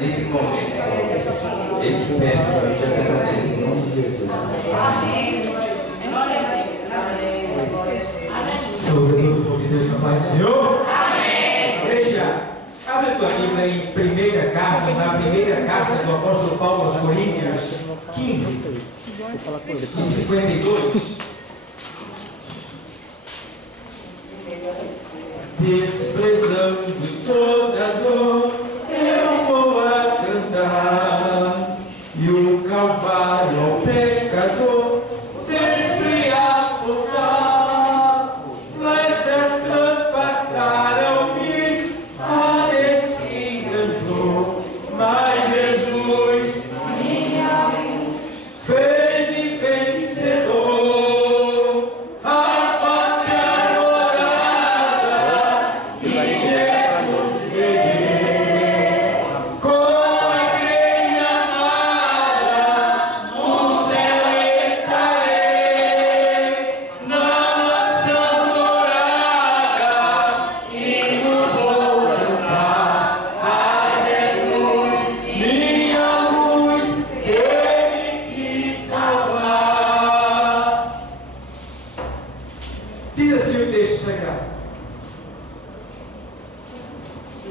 nesse momento, Senhor. Eu te peço, eu te agradeço em nome de Jesus. Amém. Saúde a todo o povo de Deus, meu Pai do Senhor. Amém. Igreja, abre a tua Bíblia em primeira carta, na primeira carta do apóstolo Paulo aos Coríntios 15 e 52. Desprezando toda dor, eu vou a cantar, e o Calvário ao pecador sempre a apontar. Flechas transpassaram-me, padeci grande dor, mas Jesus fez-me vencedor.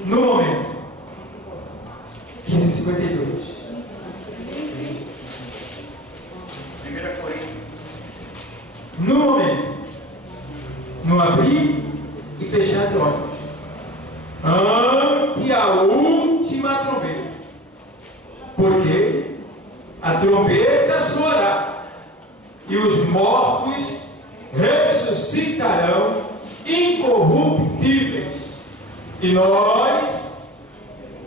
No momento, 15:52. 1 Coríntios. No momento, no abrir e fechar de olhos, ante a última trombeta, porque a trombeta soará e os mortos ressuscitarão incorruptíveis. E nós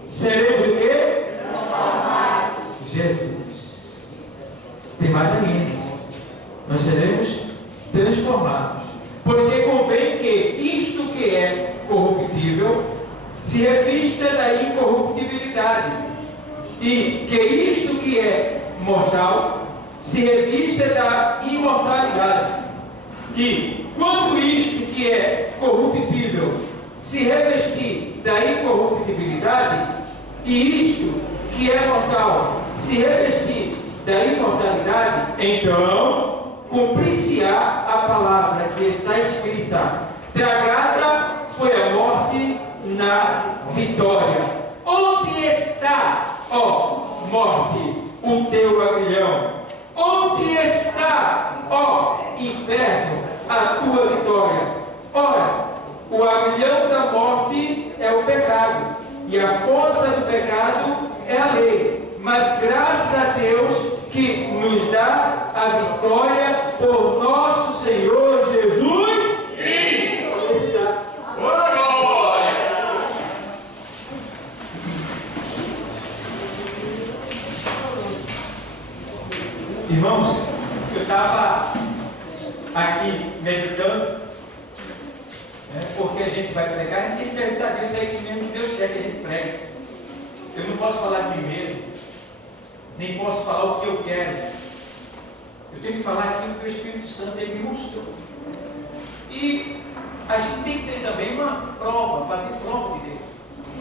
seremos o quê? Transformados. Jesus. Tem mais ainda. Nós seremos transformados. Porque convém que isto que é corruptível se revista da incorruptibilidade. E que isto que é mortal se revista da imortalidade. E quando isto que é corruptível se revestir da incorruptibilidade, e isto que é mortal se revestir da imortalidade, então cumprir-se-á a palavra que está escrita: tragada foi a morte na vitória. Onde está, ó morte, o teu aguilhão? Onde está, ó inferno, a tua vitória? Ora, o aguilhão da morte é o pecado, e a força do pecado é a lei. Mas graças a Deus que nos dá a vitória por nosso Senhor Jesus Cristo. Glória! Irmãos, eu estava aqui meditando. Porque a gente vai pregar, a gente tem que perguntar a Deus se é isso mesmo que Deus quer que a gente pregue. Eu não posso falar de mim mesmo, nem posso falar o que eu quero. Eu tenho que falar aquilo que o Espírito Santo ele me mostrou. E a gente tem que ter também uma prova, fazer prova de Deus.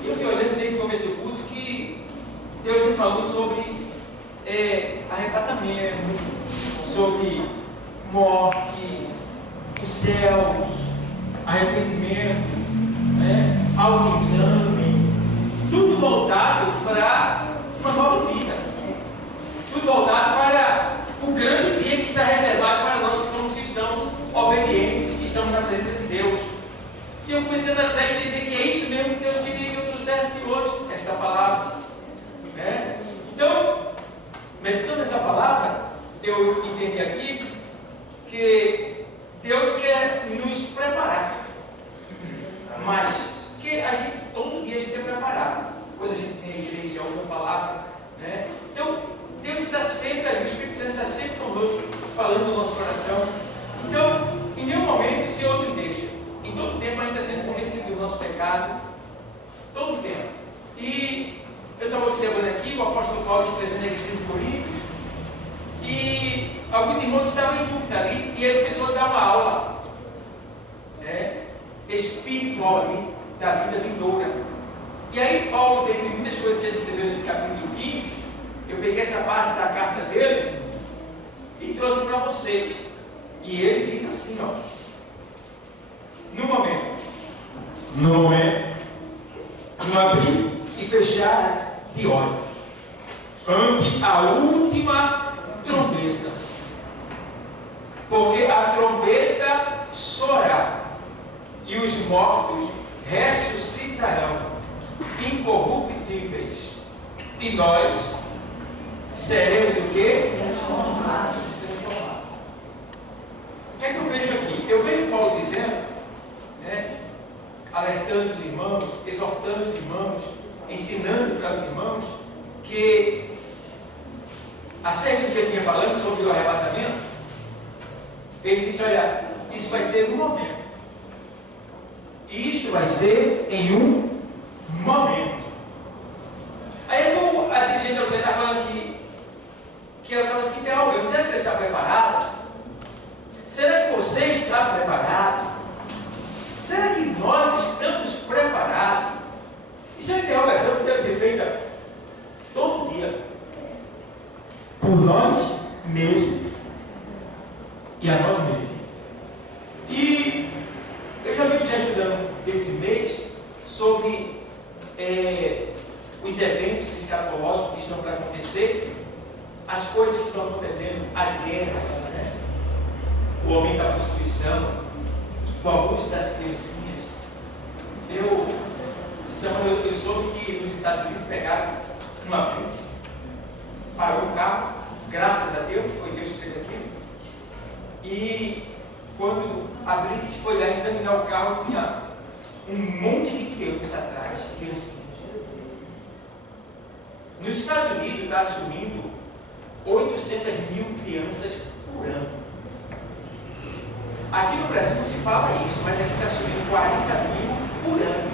E eu fui olhando desde o começo do culto que Deus me falou sobre arrebatamento, sobre morte, os céus, arrependimento, autoexame, tudo voltado para uma nova vida, tudo voltado para o grande dia que está reservado para nós que somos cristãos obedientes, que estamos na presença de Deus. E eu comecei a analisar e entender que é isso mesmo que Deus queria que eu trouxesse aqui hoje, esta palavra. Então, meditando nessa palavra, eu entendi aqui que Deus quer nos preparar, mas que a gente, todo dia a gente é preparado. Quando a gente tem a igreja, ouve a palavra, Então, Deus está sempre ali, o Espírito Santo está sempre conosco, falando no nosso coração. Então, em nenhum momento o Senhor nos deixa. Em todo tempo a gente está sendo convencido do nosso pecado, todo tempo. E eu estava observando aqui o apóstolo Paulo escrevendo a igreja de Coríntios, e alguns irmãos estavam em dúvida ali, e ele começou a dar uma aula espiritual ali, da vida vindoura. E aí Paulo, dentre muitas coisas que ele escreveu nesse capítulo, essa parte da carta dele e trouxe para vocês. E ele diz assim, ó: no momento, no abrir e fechar de olhos, ante a última trombeta, porque a trombeta soará e os mortos ressuscitarão incorruptíveis, e nós seremos o quê? Transformados. O que é que eu vejo aqui? Eu vejo Paulo dizendo, né, alertando os irmãos, exortando os irmãos, ensinando para os irmãos que, acerca do que ele vinha falando sobre o arrebatamento, ele disse: olha, isso vai ser um momento. Isto vai ser em um momento. Aí, como a dirigente da você está falando que ela estava se interrogando, será que ela está preparada? Será que você está preparado? Será que nós estamos preparados? Isso é uma interrogação que deve ser feita todo dia por nós mesmos e a nós mesmos. E eu já venho estudando esse mês sobre os eventos escatológicos que estão para acontecer, as coisas que estão acontecendo, as guerras, né? O aumento da prostituição, o abuso das criancinhas. Essa semana eu soube que nos Estados Unidos pegaram uma blitz, parou o carro, graças a Deus, foi Deus que fez aquilo. E quando a blitz foi lá examinar o carro, tinha um monte de criança atrás, criancinhas. Nos Estados Unidos está assumindo 800 mil crianças por ano. Aqui no Brasil não se fala isso, mas aqui está assumindo 40 mil por ano.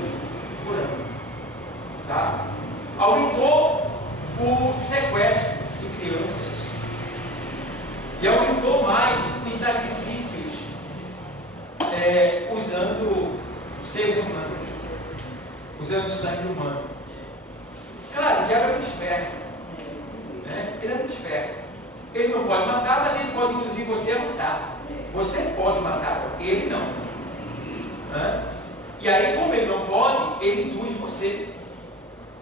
Tá? Aumentou o sequestro de crianças. E aumentou mais os sacrifícios usando seres humanos, usando sangue humano. Claro, o diabo é muito esperto, né? Ele é muito esperto. Ele não pode matar, mas ele pode induzir você a matar. Você pode matar, ele não. Né? E aí, como ele não pode, ele induz você.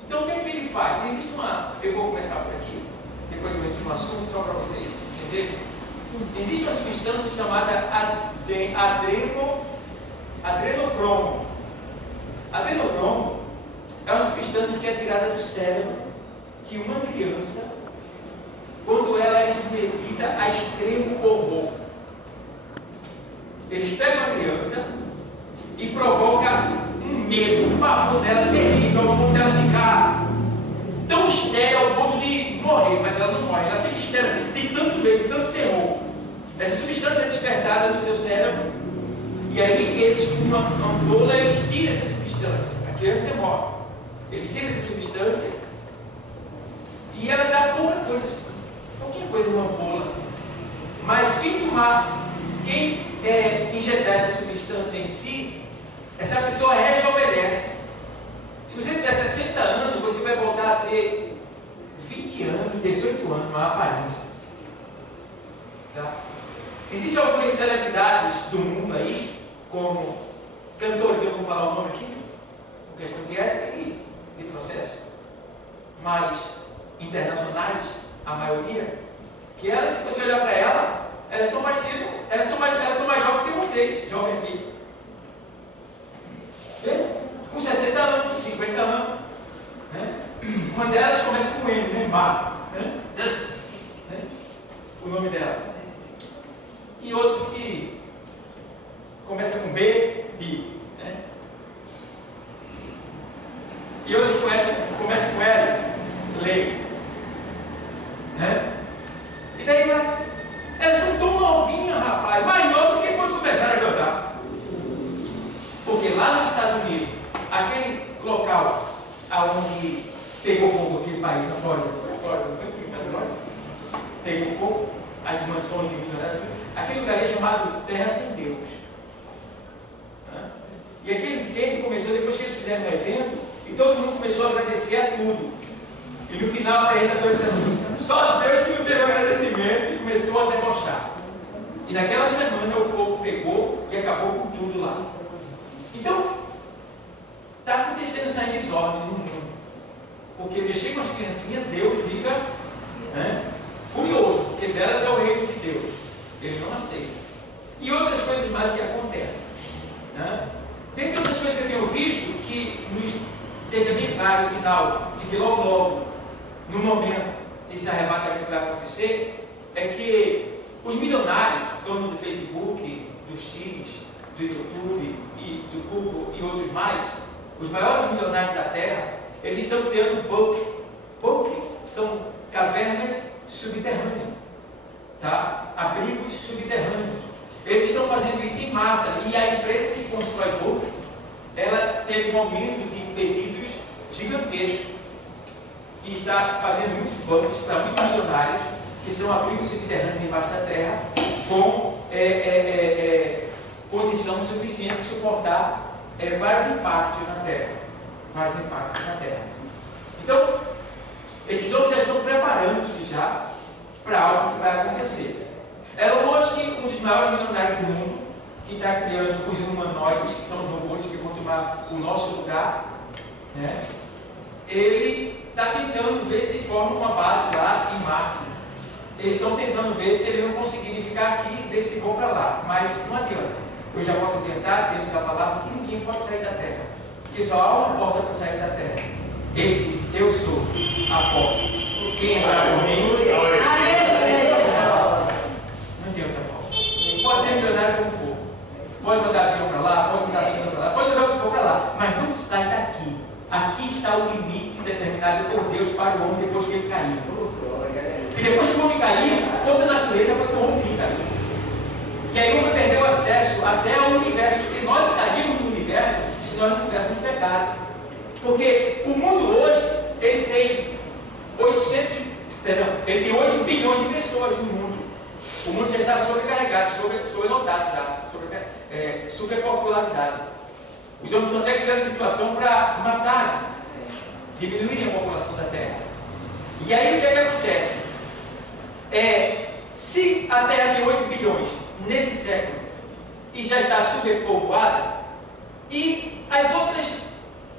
Então, o que é que ele faz? Existe eu vou começar por aqui, depois eu entro no assunto, só para vocês entenderem. Existe uma substância chamada adrenocromo. Adrenocromo é uma substância que é tirada do cérebro de uma criança quando ela é submetida a extremo horror. Eles pegam a criança e provocam um medo, um pavor dela terrível, ao ponto dela ficar tão estéril ao ponto de morrer, mas ela não morre, ela fica estéril, tem tanto medo, tem tanto terror. Essa substância é despertada no seu cérebro, e aí eles, com uma ampola, eles tiram essa substância. A criança morre. Eles tiram essa substância e ela dá pouca coisa numa ampola. Mas quem injetar essa substância em si, essa pessoa rejuvenesce. Se você tiver 60 anos, você vai voltar a ter 20 anos, 18 anos, uma aparência. Tá? Existem algumas celebridades do mundo aí, como cantores, que eu vou falar o nome aqui, por questão de ética e de processo, mas internacionais, a maioria, que elas, se você olhar para elas estão parecidas, elas estão mais jovens que vocês, jovem aqui. Com 60 anos, com 50 anos. Né? Uma delas começa com M, né? Mar. Né? O nome dela. E outros que começam com B, Bi. Né? E outros que começam com L, Lei. Né? E daí, elas estão tão novinhas, rapaz, mais novas do que quando começaram a cantar. Porque lá nos Estados Unidos, aquele local onde pegou fogo, aquele país, na Flórida, foi a Flórida, não foi aqui, na Flórida? Pegou fogo, as mansões de milionários, aquele lugar é chamado Terra Sem Deus. E aquele incêndio começou depois que eles fizeram um evento, e todo mundo começou a agradecer a tudo. E E no final a apresentadora disse assim: só Deus que não teve agradecimento, e começou a debochar. E naquela semana o fogo pegou e acabou com tudo lá. Então, está acontecendo essa desordem no mundo. Porque mexer com as criancinhas, Deus fica furioso, porque delas é o reino de Deus. Ele não aceita. E outras coisas mais que acontecem. Tem outras coisas que eu tenho visto que nos deixa bem claro o sinal de que logo, no momento esse arrebatamento vai acontecer, é que os milionários, donos do Facebook, do X, do YouTube e do Google e outros mais, os maiores milionários da Terra, eles estão criando bunker. Bunker são cavernas subterrâneas, tá? Abrigos subterrâneos. Eles estão fazendo isso em massa. E a empresa que constrói bunker, ela teve um aumento de pedidos gigantesco e está fazendo muitos bunkers para muitos milionários, que são abrigos subterrâneos embaixo da terra, com condição suficiente de suportar vários impactos na terra. Então, esses homens já estão preparando-se já para algo que vai acontecer. Lógico que um dos maiores milionários do mundo, que está criando os humanoides, que são os robôs que vão tomar o nosso lugar, ele está tentando ver se forma uma base lá em Marte. Eles estão tentando ver se eles não conseguirem ficar aqui e ver se vão para lá. Mas não adianta. Eu já posso tentar dentro da palavra que ninguém pode sair da terra. Porque só há uma porta para sair da terra. Ele diz: eu sou a porta. Quem entrar por mim, não tem outra porta. Pode ser milionário como for. Pode mandar avião para lá, pode mandar sonda para lá, pode mandar o que for para lá. Mas não sai daqui. Aqui está o limite determinado por Deus para o homem depois que ele caiu. Porque depois que o homem caiu, toda a natureza foi corrompida. E aí o homem perdeu acesso até ao universo, porque nós estaríamos no universo se nós não tivéssemos pecado. Porque o mundo hoje, ele tem 8 bilhões de pessoas no mundo. O mundo já está sobrecarregado, sobrelotado já, superpopularizado. Os homens estão até criando situação para matarem, diminuírem a população da Terra. E aí o que é que acontece? Se a Terra tem 8 bilhões nesse século e já está superpovoada, e as outras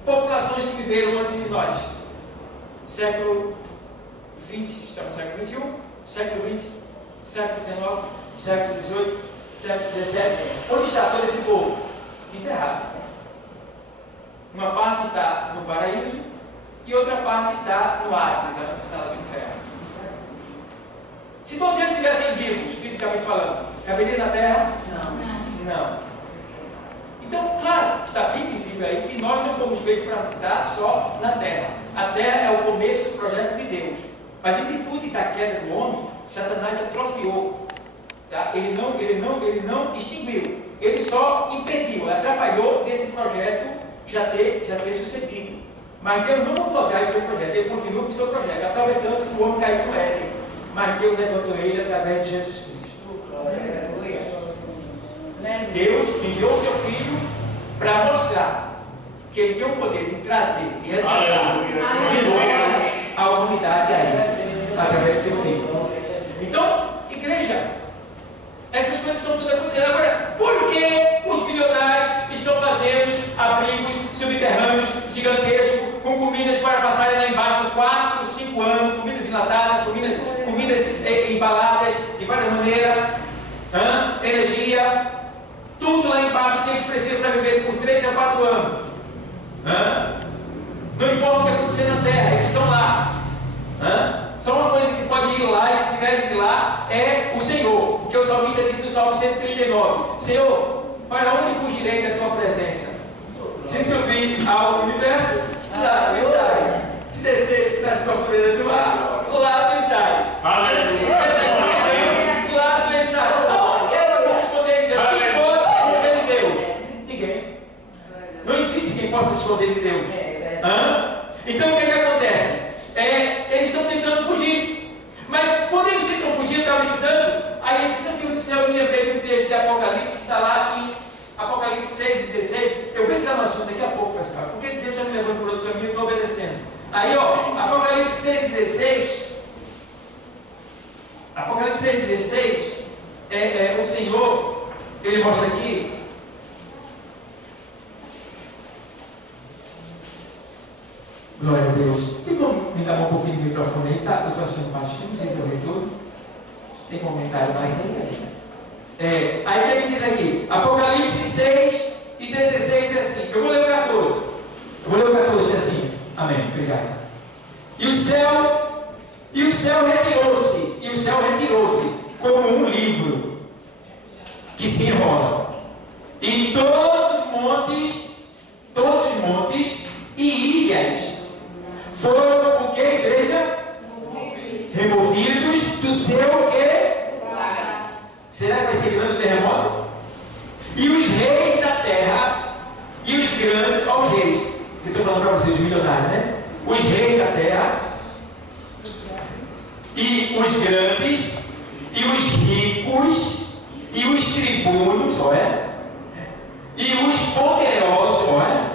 populações que viveram antes de nós, século 20, estamos no século 21, século 20, século 19, século 18, século 17, onde está todo esse povo? Enterrado. Uma parte está no paraíso e outra parte está no Hades, a sala do inferno. Se todos eles estivessem vivos, fisicamente falando, caberiam na terra? Não. Então, claro, está bem visível aí que nós não fomos feitos para habitar só na terra. A terra é o começo do projeto de Deus. Mas em virtude da queda do homem, Satanás atrofiou. Tá? Ele não extinguiu. Ele só impediu, atrapalhou desse projeto já ter sucedido. Mas Deus não mudou atrás do seu projeto, ele continua com o seu projeto, aproveitando que o homem caiu no Éden. Mas Deus levantou ele através de Jesus Cristo. Deus enviou seu Filho para mostrar que ele tem o poder de trazer e resgatar a humanidade aí, através de seu Filho. Então, igreja, essas coisas estão tudo acontecendo. Agora, por que os bilionários estão fazendo abrigos subterrâneos gigantescos com comidas para passarem lá embaixo 4, 5 anos, comidas enlatadas, comidas embaladas de várias maneiras, energia, tudo lá embaixo que eles precisam para viver por 3 a 4 anos. Não importa o que acontecer na terra, eles estão lá. Só uma coisa que pode ir lá e tirar ele de lá é o Senhor, porque o salmista disse no Salmo 139: Senhor, para onde fugirei da tua presença? Se subir ao universo, lá tu estás. Se descer das profundezas do mar, lá tu estás. Lá tu estás. Aonde eu vou esconder de Deus? Quem pode se esconder de Deus? Ninguém. Não existe quem possa se esconder de Deus. Então o que acontece? Eles estão tentando fugir. Mas quando eles tentam fugir, eu estava estudando, aí eles estão aqui no céu, eu me lembrei de um texto de Apocalipse, que está lá em Apocalipse 6,16. Eu vou entrar no assunto daqui a pouco, pessoal, porque Deus já me levou por outro caminho e eu estou obedecendo. Aí, Apocalipse 6,16, Apocalipse 6,16, o Senhor, ele mostra aqui, glória a Deus. Tem como me dar um pouquinho de microfone aí? Tá? Eu estou achando baixinho, não sei se eu vi tudo. Tem comentário mais aí? Aí ele diz aqui, Apocalipse 6:16 diz assim, eu vou ler o 14. Eu vou ler o 14 assim, amém, obrigado. E o céu retirou-se como um livro que se enrola. E todos os montes e ilhas foram o que, igreja? Removidos do seu o quê? Será que vai ser grande o terremoto? E os reis da terra e os grandes, olha os reis, que eu estou falando para vocês, os milionários, né? Os reis da terra e os grandes e os ricos e os tribunos, olha, e os poderosos, olha,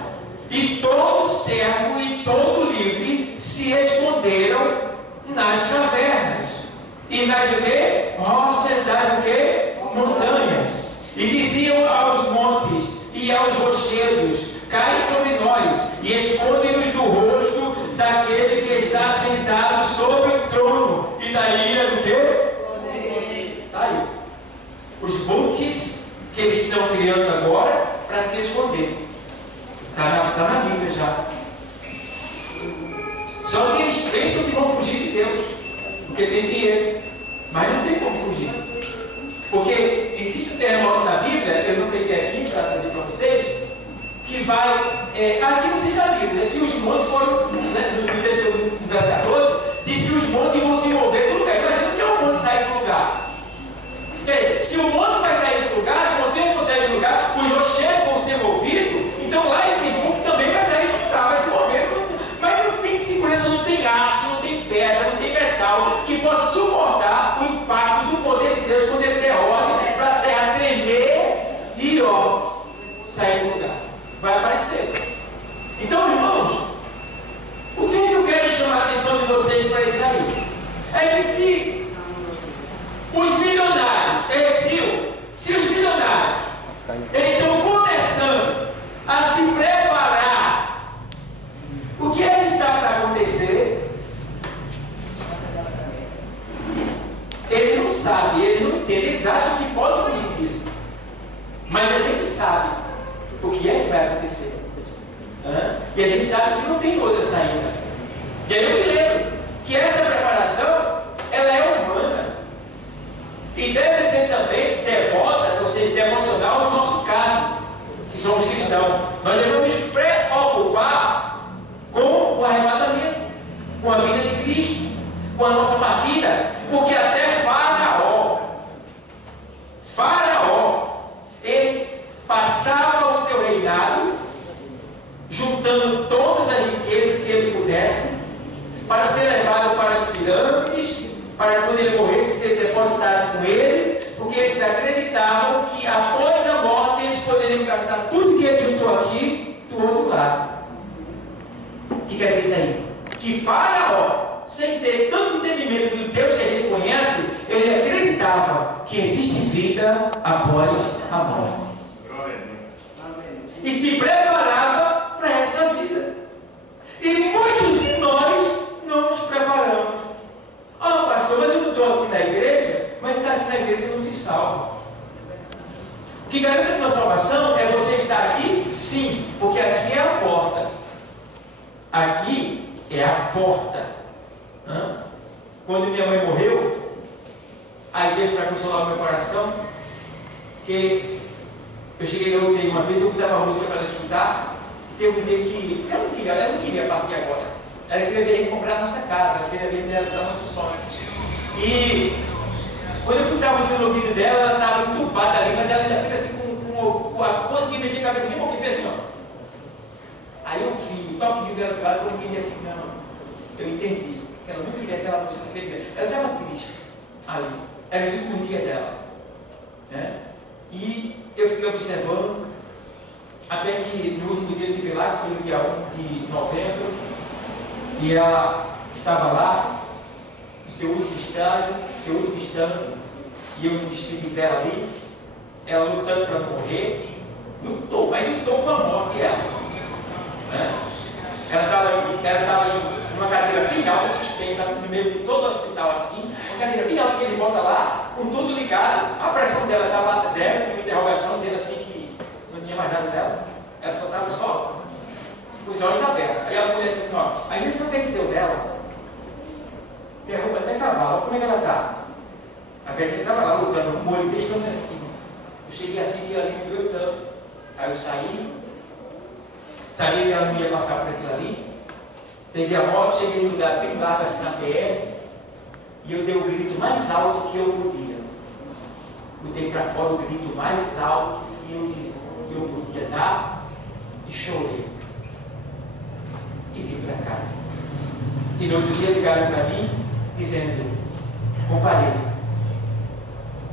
e todo servo e todo livre se esconderam nas cavernas e nas o quê? Rochas das o quê? Montanhas, e diziam aos montes e aos rochedos: cai sobre nós e esconde-nos do rosto daquele que está sentado sobre o trono e da ira do quê? Está aí. Os bunkers que eles estão criando agora para se esconder. Está na Bíblia já. Só que eles pensam que vão fugir de Deus, porque tem dinheiro. Mas não tem como fugir. Porque existe um terremoto na Bíblia, eu não peguei aqui para trazer para vocês, que vai. Aqui vocês já viram, né, que os montes foram, né, no texto do verso 14, diz que os montes vão se mover do lugar. Imagina que é um monte sair do lugar. Se o monte vai sair do lugar, as montanhas vão sair do lugar, os rochedos vão ser movidos, então lá esse monte também vai sair do lugar, vai se mover. Mas não tem segurança, não tem aço, não tem pedra, não tem metal que possa suportar o impacto do poder de Deus quando ele der ordem para a terra tremer e sair do lugar. Vai aparecer. Então, irmãos, o que eu quero chamar a atenção de vocês para isso aí? É que se os milionários, se os milionários eles estão começando a se preparar, o que é que está para acontecer? Eles não sabem, eles não entendem, eles acham que podem fugir disso. Mas a gente sabe o que é que vai acontecer. E a gente sabe que não tem outra saída. E aí eu me lembro que essa preparação, ela é humana. E deve ser também devota, ou seja, devocional no nosso caso, que somos cristãos. Nós devemos nos preocupar com o arrebatamento, com a vida de Cristo, com a nossa partida, porque até Faraó, ele passava o seu reinado, juntando todas as riquezas que ele pudesse, para ser levado para as pirâmides, para quando ele morresse ser depositado com ele, porque eles acreditavam que após a morte eles poderiam gastar tudo que ele juntou aqui do outro lado. O que quer dizer isso aí? Que Faraó, sem ter tanto entendimento do Deus que a gente conhece, ele acreditava que existe vida após a morte. E se preparava para essa vida. E muitos de nós não nos preparamos. Pastor, mas eu não estou aqui na igreja, mas estar aqui na igreja não te salva. O que garante a tua salvação é você estar aqui, sim, porque aqui é a porta. Aqui é a porta. Quando minha mãe morreu, aí Deus, para consolar o meu coração, que eu cheguei na UTI uma vez, eu botava a música para ela escutar, que eu vi que ela não queria partir agora. Ela queria vir comprar a nossa casa, ela queria vir realizar nossos sonhos. E quando eu escutava a música no ouvido dela, ela estava entupada ali, mas ela ainda fez assim consegui mexer a cabeça, nem um pouquinho, fez assim, Aí eu vi o toquezinho dela do lado, quando eu queria assim, não, eu entendi que ela não queria aquela música naquele dia. Ela estava triste ali, era os últimos dias dela, né? E eu fiquei observando, até que no último dia eu estive lá, que foi no dia 1 de novembro, e ela estava lá, no seu último estágio, seu último instante, e eu me despedi dela ali, ela lutando para não morrer, lutou, mas lutou com a morte ela. Né? Ela estava numa cadeira bem alta, suspensa, no meio de todo o hospital assim, uma cadeira bem alta que ele bota lá, com tudo ligado, a pressão dela estava zero, tinha uma interrogação dizendo assim que não tinha mais nada dela, ela só estava só com os olhos abertos. Aí a mulher disse assim, ó, a injeção que ele deu dela, derruba até cavalo, como é que ela está? A velha estava lá lutando, o molho deixando assim. Eu cheguei assim que ali me doeu tanto. Aí eu saí, sabia que ela não ia passar por aquilo ali, peguei a moto, cheguei no lugar bem largo assim na PR, e eu dei o grito mais alto que eu podia. Botei para fora o grito mais alto que eu podia dar e chorei. E vim para casa. E no outro dia ligaram para mim, dizendo, compareça.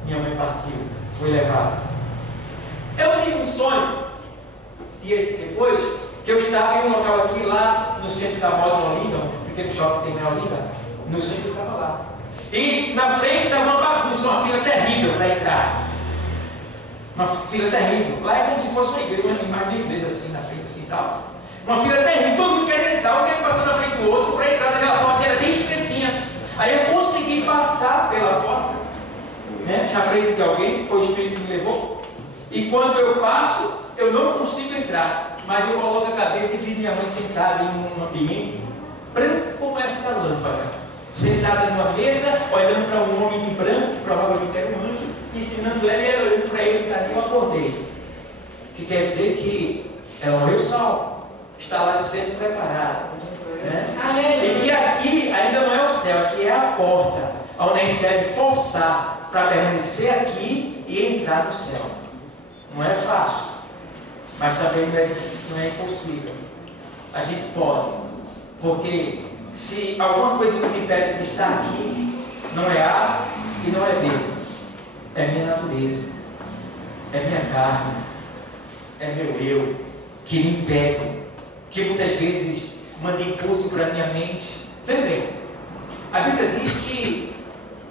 Minha mãe partiu, foi levada. Eu tive um sonho, dias depois, que eu estava em um local aqui, lá no centro da moda em Olinda, um pequeno shopping que tem na Olinda, no centro eu estava lá. E na frente estava uma bagunça, uma fila terrível para entrar. Uma fila terrível. Lá é como se fosse uma igreja, uma imagem de igreja assim, na frente assim e tal. Uma fila terrível, todo mundo querendo entrar, um querendo passar na frente do outro, para entrar naquela porta, era bem estreitinha. Aí eu consegui passar pela porta, né, na frente de alguém, foi o Espírito que me levou. E quando eu passo, eu não consigo entrar, mas eu coloco a cabeça e vi minha mãe sentada em um ambiente branco como esta lâmpada, sentada numa mesa, olhando para um homem de branco, que provavelmente era um anjo, ensinando ela e ela olhando para ele, para mim eu acordei. Que quer dizer que ela morreu salva, está lá sendo preparada. Né? E que aqui ainda não é o céu, aqui é a porta, onde a gente deve forçar para permanecer aqui e entrar no céu. Não é fácil, mas também não é impossível. A gente pode, porque se alguma coisa nos impede de estar aqui, não é A e não é B, é minha natureza, é minha carne, é meu eu, que me impede, que muitas vezes manda impulso para a minha mente. Veja bem, a Bíblia diz que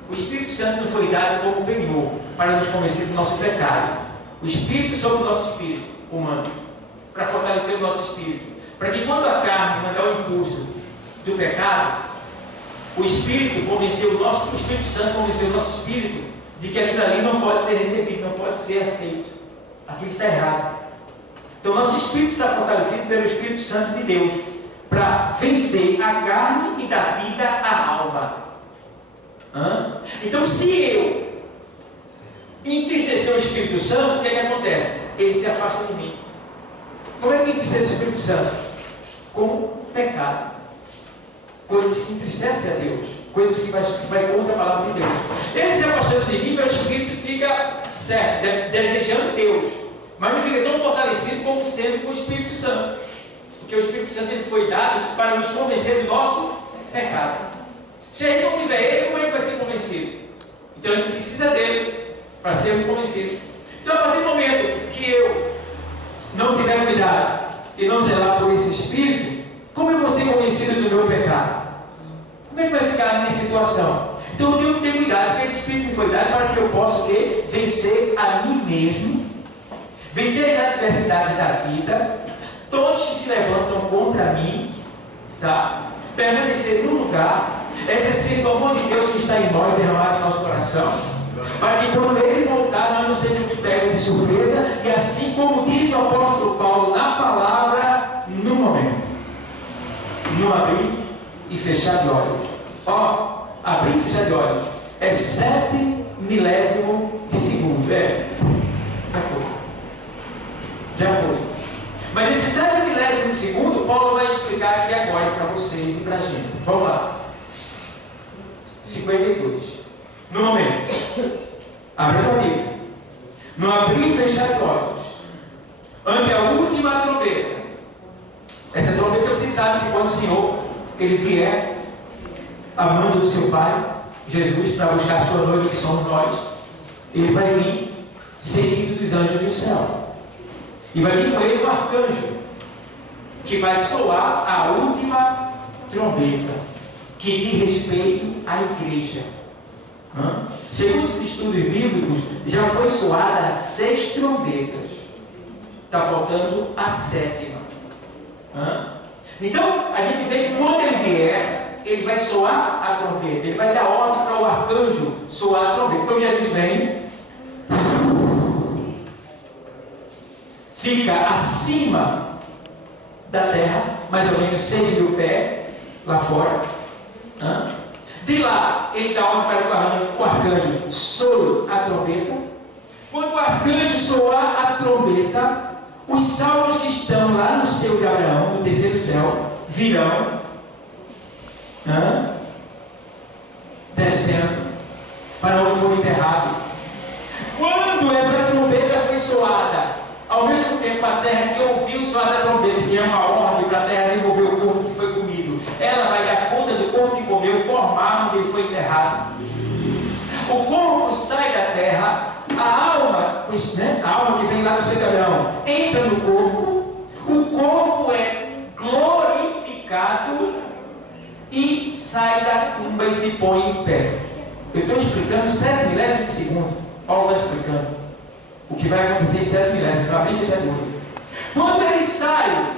o Espírito Santo nos foi dado como penhor para nos convencer do nosso pecado. O Espírito sobre o nosso espírito humano, para fortalecer o nosso espírito, para que quando a carne mandar o impulso do pecado, o Espírito Santo convenceu o nosso espírito de que aquilo ali não pode ser recebido, não pode ser aceito. Aquilo está errado. Então nosso espírito está fortalecido pelo Espírito Santo de Deus para vencer a carne e dar vida à alma. Então se eu entristecer o Espírito Santo, o que é que acontece? Ele se afasta de mim. Como é que entristece o Espírito Santo? Com pecado, coisas que entristecem a Deus, coisas que vai contra a palavra de Deus. Ele se afastando de mim, meu espírito fica certo, desejando Deus, mas não fica tão fortalecido como sendo com o Espírito Santo, porque o Espírito Santo ele foi dado para nos convencer do nosso pecado. Se a gente não tiver ele, como é que vai ser convencido? Então a gente precisa dele para sermos convencidos. Então, a partir do momento que eu não tiver cuidado e não zelar por esse Espírito, como eu vou ser convencido do meu pecado? Como é que vai ficar a minha situação? Então, eu tenho que ter cuidado, porque esse Espírito me foi dado para que eu possa vencer a mim mesmo, vencer as adversidades da vida, todos que se levantam contra mim, tá? Permanecer no lugar, exercendo o amor de Deus que está em nós, derramado em nosso coração, para que quando ele voltar nós não sejamos pegos de surpresa, e assim como diz o apóstolo Paulo na palavra, no momento, não abrir e fechar de olhos. Abrir e fechar de olhos é 7 milésimo de segundo. Já foi. Mas esse 7 milésimo de segundo, Paulo vai explicar aqui agora para vocês e para a gente. Vamos lá. 52. No momento, abre a Bíblia. No abrir e fechar de olhos, ante a última trombeta. Essa trombeta vocês sabem que quando o Senhor ele vier, amando do seu Pai, Jesus, para buscar a sua noiva, que somos nós, ele vai vir seguido dos anjos do céu. E vai vir com ele o arcanjo, que vai soar a última trombeta. que diz respeito à igreja. Segundo os estudos bíblicos, já foi soada 6 trombetas. Está faltando a 7ª. Então, a gente vê que quando ele vier, ele vai soar a trombeta. Ele vai dar ordem para o arcanjo soar a trombeta. Então, Jesus vem, fica acima da terra, mais ou menos 6.000 pés lá fora. De lá, ele dá ordem para o arcanjo soar a trombeta. Quando o arcanjo soar a trombeta, os salvos que estão lá no céu de Abraão, no terceiro céu, virão, descendo para onde foi enterrado. Quando essa trombeta foi soada, ao mesmo tempo a terra que ouviu soar a trombeta, que é uma ordem para a terra devolver o corpo que foi comido, ela vai dar conta do corpo que comeu, formar onde ele foi enterrado. O corpo sai da terra, a alma que vem lá do centurião entra no corpo, o corpo é glorificado e sai da tumba e se põe em pé. Eu estou explicando 7 milésimos de segundo. Paulo está explicando o que vai acontecer em 7 milésimos, para abrir e fechar de olho. Quando ele sai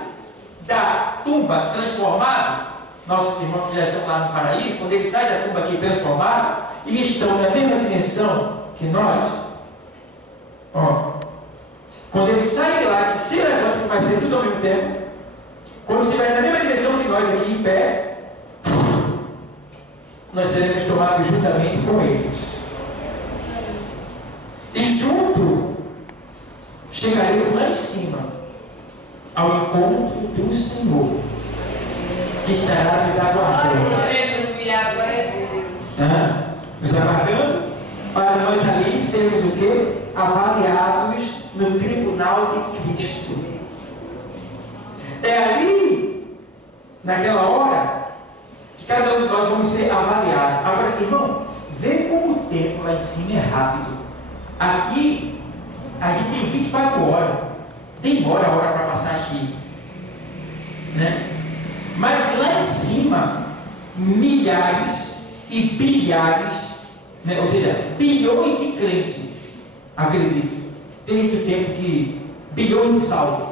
da tumba transformado, nossos irmãos que já estão lá no paraíso, quando ele sai da tumba aqui transformado, e estão na mesma dimensão que nós, quando ele sai de lá, que se levanta, que vai ser tudo ao mesmo tempo, quando estiver na mesma dimensão que nós aqui em pé, nós seremos tomados juntamente com eles. E junto chegaremos lá em cima, ao encontro do Senhor, que estará nos aguardando. Nos aguardando para nós ali sermos o quê? Avaliados no tribunal de Cristo. É ali, naquela hora, que cada um de nós vamos ser avaliados. Agora, irmão, vê como o tempo lá em cima é rápido. Aqui, a gente tem 24 horas. Demora a hora para passar aqui. Mas lá em cima, milhares e bilhares, ou seja, bilhões de crentes, acredito, desde o tempo que bilhões de salvos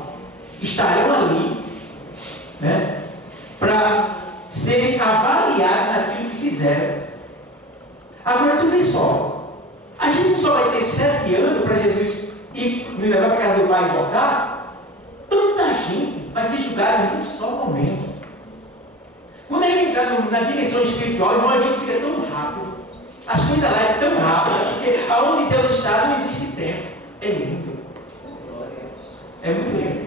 estarão ali, para serem avaliados naquilo que fizeram. Agora tu vê só, a gente não só vai ter 7 anos para Jesus ir nos levar para a casa do Pai e voltar. Tanta gente vai ser julgada em um só momento. Quando a gente entrar na dimensão espiritual, irmão, a gente fica tão rápido. As coisas lá é tão rápido, porque aonde Deus está não existe tempo. É lindo. É muito lindo.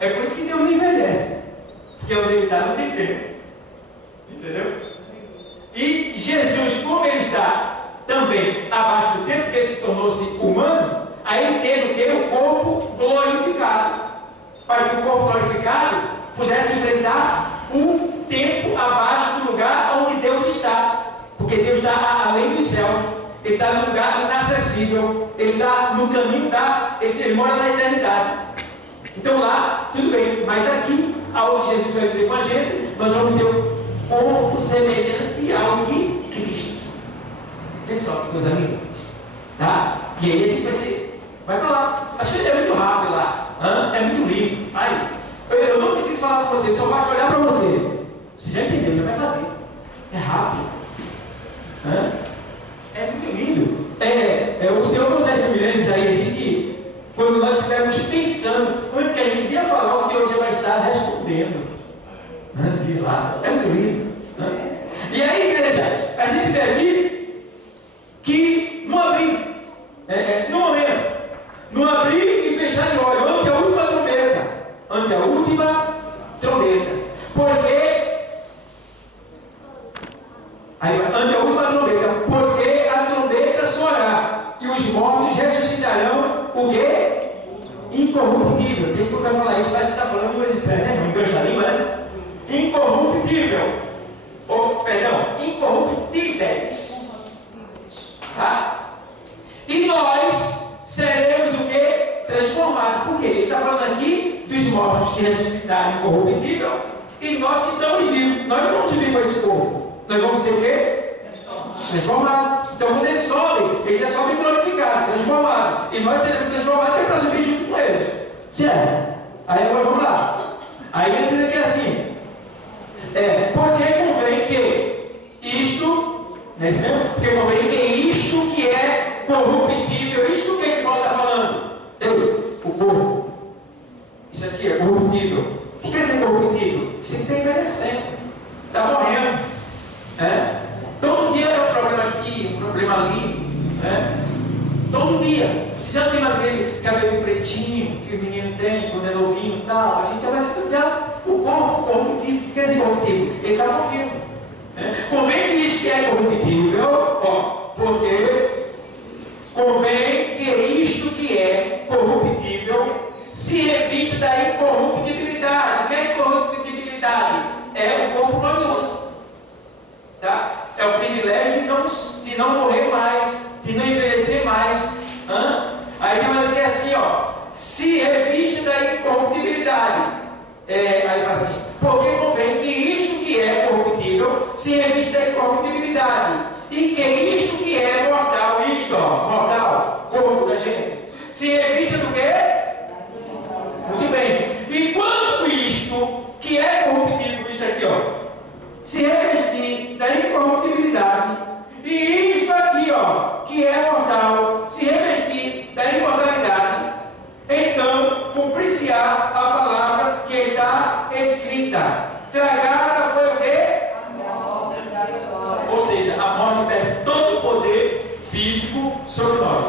É por isso que Deus não envelhece. Porque onde Ele está não tem tempo. Entendeu? E Jesus, como Ele está também abaixo do tempo, porque Ele se tornou-se humano, aí Ele teve o quê? O corpo glorificado. Para que o corpo glorificado pudesse enfrentar o tempo abaixo do lugar onde Deus está. Porque Deus está além dos céus. Ele está no lugar inacessível. Ele está no caminho Ele mora na eternidade. Então lá, tudo bem. Mas aqui, aonde Jesus vai viver com a gente, nós vamos ter um corpo semelhante ao de Cristo. Pessoal, que coisa linda. Tá? E aí a gente vai para lá. As coisas é muito rápido lá. É muito lindo. Aí, eu não preciso falar com você, só basta olhar para você. Você já entendeu, já vai fazer. É rápido. É muito lindo. O Senhor José de Milênios aí diz que quando nós estivermos pensando, antes que a gente vinha falar, o Senhor já vai estar respondendo. Diz lá. É muito lindo. E aí, igreja, a gente vê aqui que no abrir, no momento, no abrir e fechar de olho, ante a última trombeta. Ante a última trombeta. Porque ante a última trombeta, porque a trombeta soará e os mortos ressuscitarão o quê? Incorruptível. Tem que procurar falar isso, mas você está falando línguas estranhas, né? Não engancha a língua, né? Incorruptível. Incorruptíveis. Tá? E nós seremos o quê? Transformados. Por quê? Ele está falando aqui dos mortos que ressuscitaram incorruptível e e nós que estamos vivos. Nós não vamos viver com esse corpo. Nós vamos ser o quê? Transformados. Então, quando eles sobem, eles já sobem glorificados, transformados. E nós seremos transformados até para subir junto com eles. Certo? Aí agora vamos lá. Aí ele diz aqui assim: porque convém que isto, né, porque convém que isto que é corruptível, isto que ele está falando? O corpo. Isso aqui é corruptível. O que quer dizer corruptível? Isso aqui está envelhecendo, está morrendo. Todo dia é um problema aqui, um problema ali. Todo dia. Você já tem mais aquele cabelo pretinho que o menino tem quando é novinho e tal. A gente já vai estudar o corpo corruptível. O que quer dizer corruptível? Ele está morrendo. Convém que isso que é corruptível, porque convém que isto que é corruptível se revista da incorruptibilidade. O que é incorruptibilidade? É o corpo glorioso. Tá? É o privilégio de não morrer mais, de não envelhecer mais. Aí tem uma que é assim, se revista da incorruptibilidade. Aí fala assim: porque convém que isto que é corruptível se revista da incorruptibilidade, e que isto que é mortal, mortal, corpo da gente, se revista do quê? Muito bem. E quando isto que é corruptível, isto aqui, se revestir da incorruptibilidade, e isto aqui, que é mortal, se revestir da imortalidade, então cumprir-se-á a palavra que está escrita: tragada foi o quê? Ou seja, a morte perde todo o poder físico sobre nós.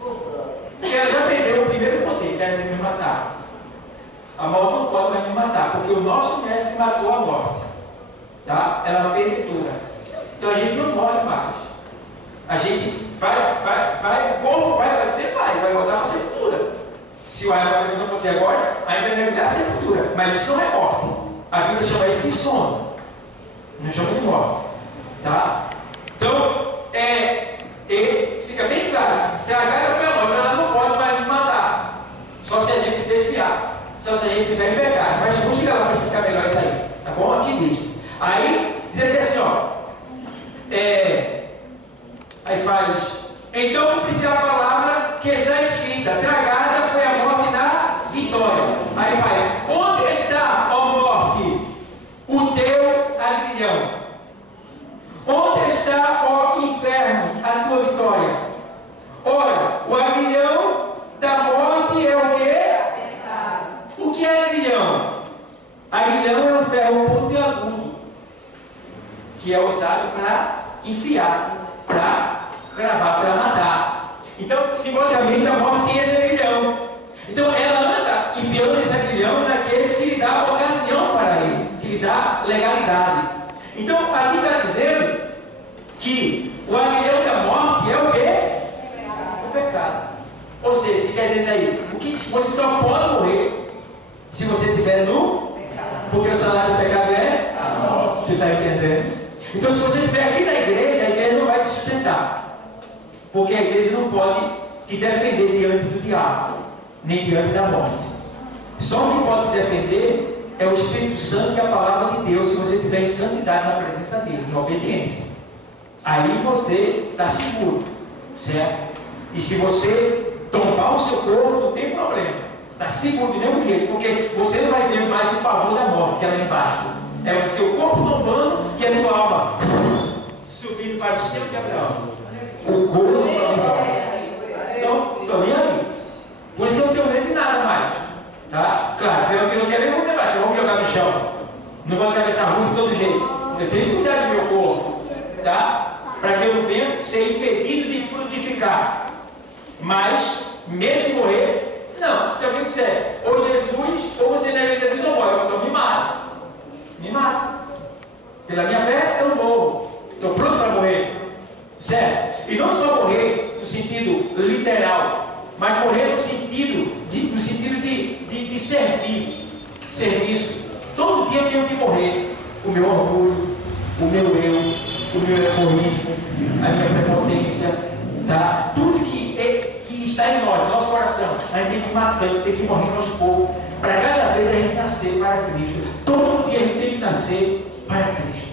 Porque ela já perdeu o primeiro poder, que era de me matar. A morte não pode mais me matar, porque o nosso mestre matou a morte. Tá? Ela é uma perditura. Então a gente não morre mais. A gente vai, o corpo vai acontecer, vai voltar para a sepultura. Se o arrebatamento não acontecer agora, ainda vai mergulhar a sepultura. Mas isso não é morte. A Bíblia chama isso de sono. Não chama de morte. Tá? Então, fica bem claro: tragada foi a morte, ela não pode mais nos matar. Só se a gente se desviar. Só se a gente tiver em pecado. Mas vamos chegar lá para explicar melhor isso aí. Tá bom? Aqui diz. Aí, diz aqui assim, aí faz: então cumprir-se a palavra que está escrita: tragada foi a morte da vitória. Aí faz: onde está, ó morte, o teu aguilhão? Onde está, ó inferno, a tua vitória? Ora, o aguilhão da morte é o quê? O que é aguilhão? Aguilhão é um ferro pontiagudo, que é usado para enfiar, para cravar, para matar. Então, simbolicamente, a morte tem esse aguilhão. Então, ela anda enfiando esse aguilhão naqueles que lhe dá ocasião para ele, que lhe dá legalidade. Então, aqui está dizendo que o aguilhão da morte é o quê? O pecado. Ou seja, quer dizer isso aí: o que você só pode morrer se você estiver no pecado. Porque o salário do pecado é a morte. Tu está entendendo? Então, se você estiver aqui na igreja, a igreja não vai te sustentar. Porque a igreja não pode te defender diante do diabo, nem diante da morte. Só o que pode te defender é o Espírito Santo e a palavra de Deus, se você estiver em santidade na presença dele, em obediência. Aí você está seguro, certo? E se você tombar o seu corpo, não tem problema. Está seguro de nenhum jeito, porque você não vai ver mais o pavor da morte, que é lá embaixo. É o seu corpo tombando e a tua alma subindo para o céu de Abraão. O corpo então, estou nem aí. Por isso eu não tenho medo de nada mais. Tá? Claro, eu que não quero nem vou levar, eu vou jogar no chão. Não vou atravessar a rua de todo jeito. Eu tenho que cuidar do meu corpo. Tá? Para que eu não venha ser impedido de frutificar. Mas, medo de morrer, não. Se alguém disser, ou Jesus, ou você nega Jesus, ou morre. Então me mata. Me mata. Pela minha fé, eu morro. Estou pronto para morrer. Certo? E não só morrer no sentido literal, mas morrer no sentido de servir. Serviço. Todo dia eu tenho que morrer. O meu orgulho, o meu eu, o meu egoísmo, a minha prepotência, tudo que está em nós, no nosso coração, a gente tem que ir matando, tem que morrer aos poucos, para cada vez a gente nascer para Cristo. Todo dia a gente tem que nascer para Cristo.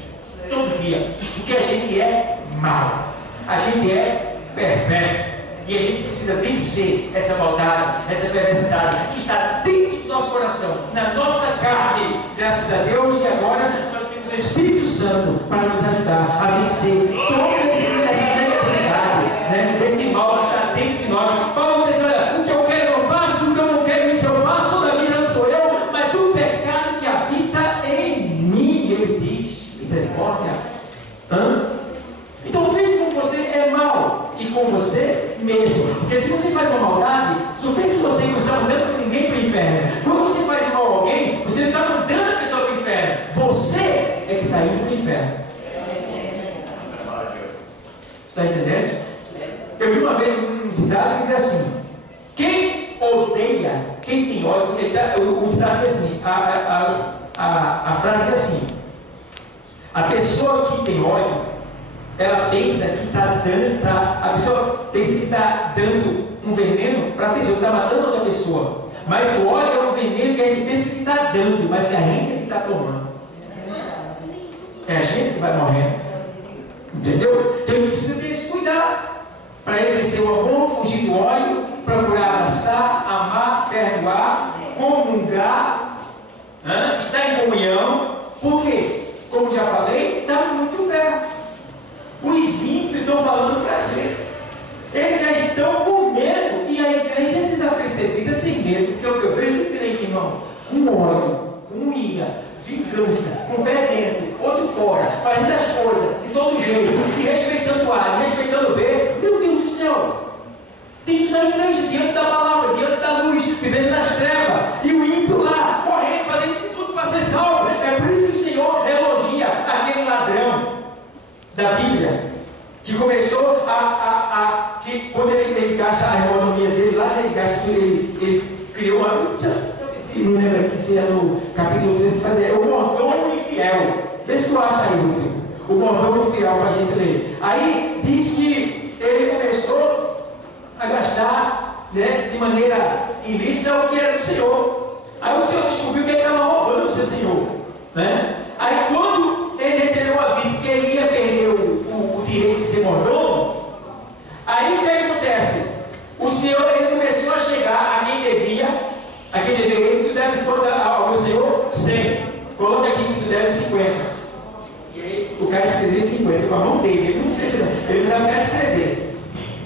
Todo dia. Porque a gente é mau. A gente é perverso. E a gente precisa vencer essa maldade, essa perversidade que está dentro do nosso coração, na nossa carne. Graças a Deus que agora nós temos o Espírito Santo para nos ajudar a vencer toda essa negatividade, né? Esse mal que está dentro de nós. Paulo diz: olha, o que eu quero eu não faço, o que eu não quero isso eu faço, todavia não sou eu, mas o pecado que habita em mim. Ele diz: misericórdia. Então veja como você é mau e com você mesmo. Porque se você faz uma maldade, não pense você que você está mandando ninguém para o inferno. Quando você faz mal a alguém, você não está mandando a pessoa para o inferno. Você é que está indo para o inferno. Está entendendo? Eu vi uma vez um ditado que diz assim: quem odeia, quem tem ódio, o ditado diz assim, a frase diz assim: a pessoa que tem ódio, ela pensa que está dando, a pessoa pensa que está dando um veneno para a pessoa, que está matando outra pessoa. Mas o ódio é um veneno que a gente pensa que está dando, mas que a gente é que está tomando. É a gente que vai morrer. Entendeu? Então a gente precisa ter esse cuidado para exercer o amor, fugir do ódio, procurar abraçar, amar, perdoar, comungar, estar em comunhão. Por quê? Como já falei, está muito perto. Os ímpios estão falando para a gente. Eles já estão com medo. E a igreja é desapercebida sem medo. Porque é o que eu vejo no crente, irmão, com ódio, com ira, vingança, com pé dentro, outro fora, fazendo as coisas de todo jeito, e respeitando A, e respeitando B. Meu Deus do céu! Dentro da igreja, diante da palavra, diante da luz, vivendo nas trevas, e o ímpio lá, correndo, fazendo tudo para ser salvo. É por isso que o Senhor elogia aquele ladrão da Bíblia, que começou que quando ele gasta a economia dele, lá ele gasta, ele criou uma. Não lembro aqui se é no capítulo 13, é o mordomo infiel. Deixa que eu acho aí, Rodrigo. O mordomo infiel para a gente ler. Aí diz que ele começou a gastar, né, de maneira ilícita o que era do Senhor. Aí o Senhor descobriu que ele estava roubando o seu Senhor, né? Aí quando ele recebeu o aviso que ele ia perder o direito de ser mordomo, aí o que acontece? O Senhor, ele começou a chegar a quem devia, tu deves ao meu Senhor 100, coloca aqui que tu deves 50. E aí o cara escreveu 50 com a mão dele, ele não escreveu, ele não quer escrever,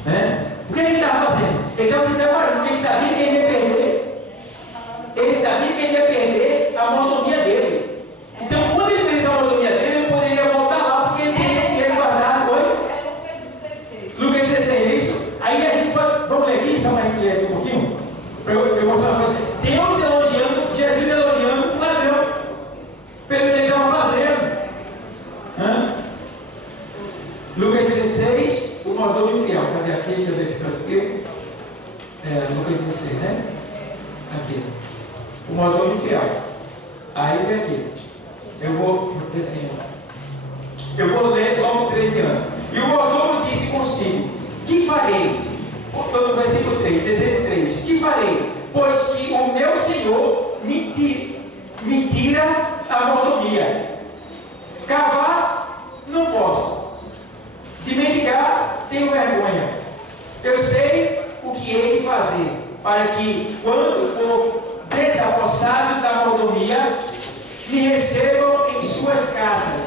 né? O que ele estava fazendo? Ele estava se preparando, porque ele sabia que ele ia perder, a mordomia dele. Então, quando ele fez a mordomia dele, ele poderia voltar lá, porque ele tinha dinheiro guardado. Lucas 16, isso? Aí a gente pode. Vamos ler aqui, só para a gente ler aqui um pouquinho? Para eu mostrar uma coisa. Deus elogiando, Jesus elogiando o ladrão, pelo que ele estava fazendo. Lucas 16, o mordomo infiel. Cadê aqui? Deixa eu ver se eu escrevo. Lucas 16, né? Aqui. O mordomo infiel. Aí vem aqui. Eu vou ler logo 3 anos. E o mordomo disse consigo: que farei? No versículo 3, 16 e 3. Que farei? Pois que o meu Senhor me tira a mordomia. Cavar, não posso. De mendigar, tenho vergonha. Eu sei o que hei de fazer, para que, quando for desapossado da mordomia, me recebam em suas casas.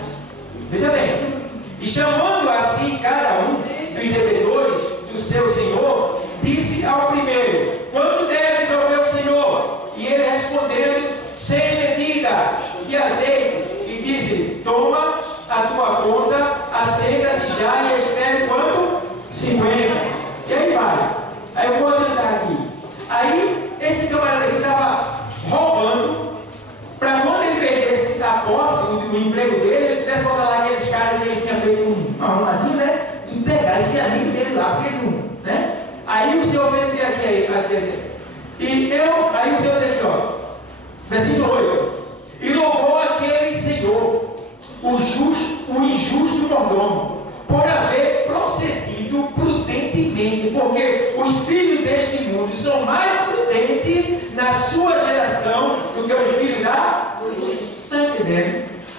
Veja bem. E chamando assim cada um dos devedores do seu senhor, disse ao primeiro: quanto deves ao meu senhor? E ele respondeu: 100 medidas de azeite. E disse: toma a tua conta, acenda de já e escreve quanto? 50. E aí vai. Aí eu vou adiantar aqui. Aí esse camarada que estava roubando, para quando ele perdesse a posse, o emprego dele, ele pudesse voltar lá aqueles caras que ele tinha feito uma arrumadinha, né? E pegar esse amigo dele lá, porque ele não, né? Aí o Senhor fez o que aqui. Aí o Senhor diz aqui, ó, versículo 8: e louvou aquele Senhor, o injusto mordomo, por haver procedido prudentemente, porque os filhos deste mundo são mais prudentes na sua geração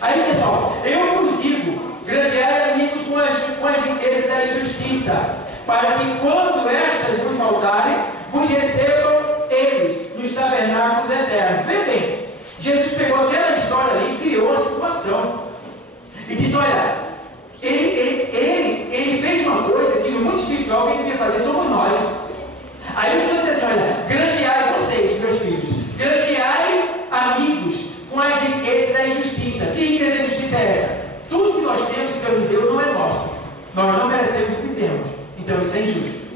Aí, pessoal, eu vos digo, granjeai amigos com as riquezas da injustiça, para que quando estas vos faltarem, vos recebam eles nos tabernáculos eternos. Vê bem, Jesus pegou aquela história ali e criou a situação. E disse, olha, ele fez uma coisa que no mundo espiritual quem devia fazer somos nós. Aí o Senhor disse, olha, granjeai vocês, meus filhos, granjeai amigos com as riquezas da injustiça. Que riqueza da injustiça é essa? Tudo que nós temos que Deus nos deu não é nosso. Nós não merecemos o que temos. Então isso é injusto.